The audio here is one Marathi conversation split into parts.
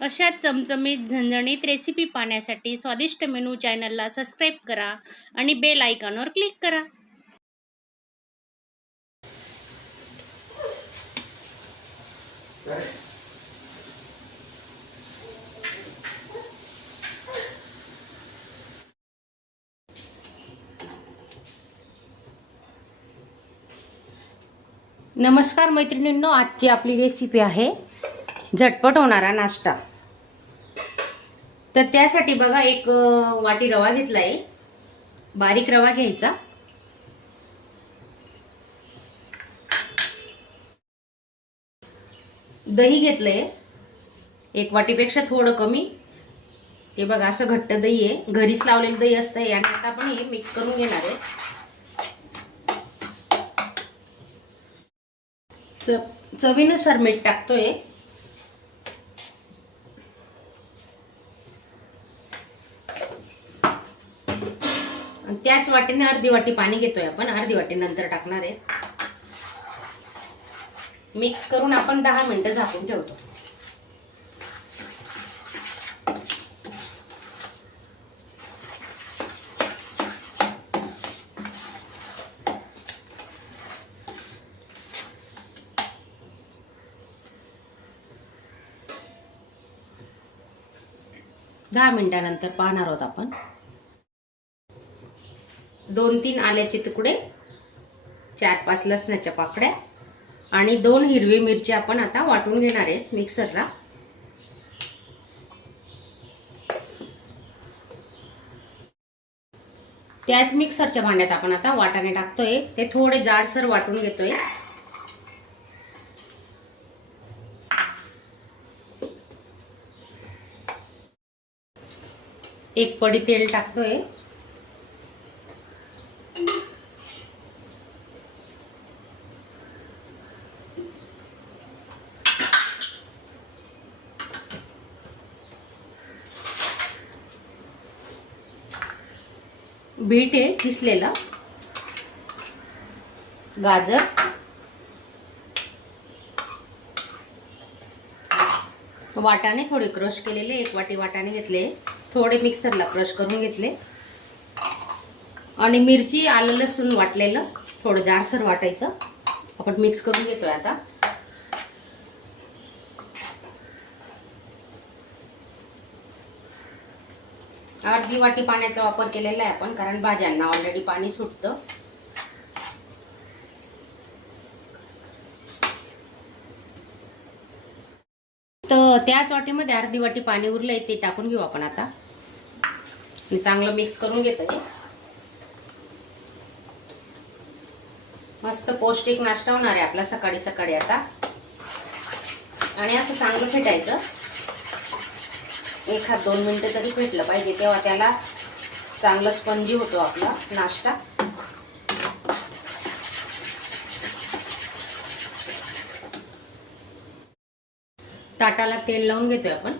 अशा चमचमीत झणझणीत रेसिपी पाहण्यासाठी स्वादिष्ट मेनू चॅनलला सबस्क्राईब करा आणि बेल आयकॉनवर क्लिक करा. नमस्कार मैत्रिणींनो आजची आपली रेसिपी आहे झटपट होणारा नाश्ता. तर त्यासाठी बघा एक वाटी रवा घेतला आहे बारीक रवा घ्यायचा. दही घेतलंय. एक वाटीपेक्षा थोडं कमी. हे बघा असं घट्ट दही आहे. घरीच लावलेलं दही असतं आणि आता आपण हे मिक्स करून घेणार आहे. च- चवीनुसार मीठ टाकतोय. आणि त्याच वाटीने अर्धी वाटी पाणी घेतोय आपण. अर्धी वाटी नंतर टाकणार आहे. मिक्स करून आपण दहा मिनिटं झाकून ठेवतो. दहा मिनिटानंतर पाहणार आहोत आपण. दोन तीन आल्याचे तुकडे चार पाच लसणाच्या पाकड्या आणि दोन हिरवी मिरची आपण आता वाटून घेणार आहेत मिक्सरला. त्याच मिक्सरच्या भांड्यात आपण आता वाटाणे टाकतोय. ते थोडे जाडसर वाटून घेतोय. एक पडी तेल टाकतोय. बीट आहे किसलेला. गाजर. वाटाणे थोडे क्रश केलेले एक वाटी वाटाणे घेतले. थोडे मिक्सरला क्रश करून घेतले. आणि मिरची आलं लसूण वाटलेलं थोडं जारसर वाटायचं. आपण मिक्स करून घेतोय आता. अर्धी वाटी पाण्याचा वापर केलेला आहे आपण कारण भाज्यांना ऑलरेडी पाणी सुटतं. तर त्याच वाटीमध्ये अर्धी वाटी पाणी उरलंय ते टाकून घेऊ आपण आता. मी चांगलं मिक्स करून घेतोय मस्त पौष्टिक नाश्ता होणार आहे आपला सकाळी सकाळी आता. आणि असं चांगलं फेटायचं एक हात दोन मिनटं तरी फेटलं पाहिजे तेव्हा त्याला चांगला स्पंजी होतो आपला नाश्ता. ताटाला तेल लावून घेतोय आपण.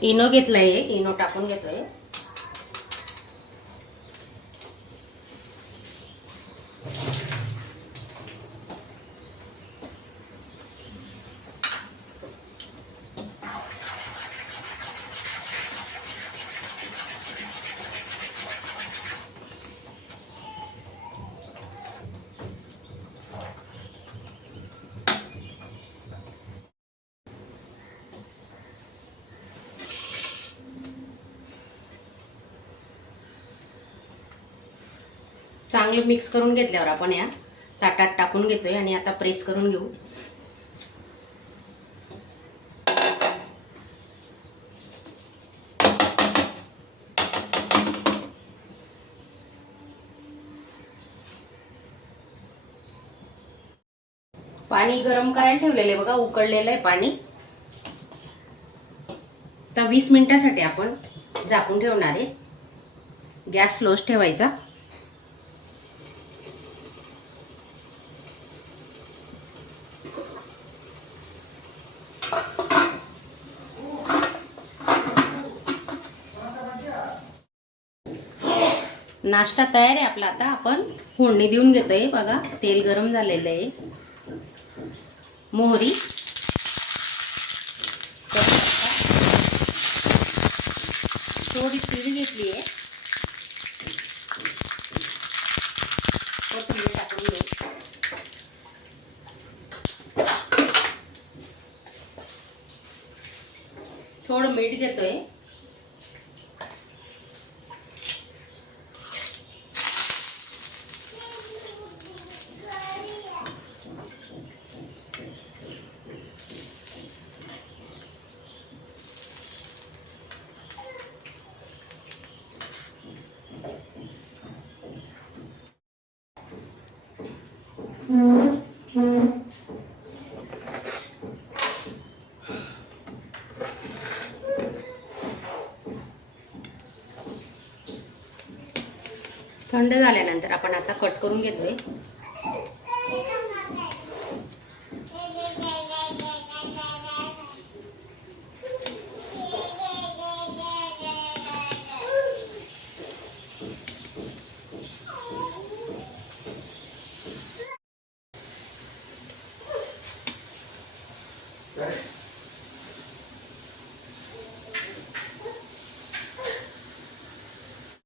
इनो घेतलाय एक इनो टाकून घेतोय चांगलं मिक्स करून घेतल्यावर आपण या ताटात टाकून घेतोय आणि आता प्रेस करून घेऊ. पाणी गरम करायला ठेवलेलं आहे बघा उकळलेलं आहे पाणी. तर वीस मिनिटासाठी आपण झाकून ठेवणार आहे. गॅस स्लोच ठेवायचा. नाश्ता तयार आहे आपला आता. आपण फोडणी देऊन घेतोय. बघा तेल गरम झालेलं आहे. मोहरी. थोडी पिळी घेतली आहे. कोथिंबीर टाकून घेऊ. थोडं मीठ घेतोय. थंड झाल्यानंतर आपण आता कट करून घेतोय.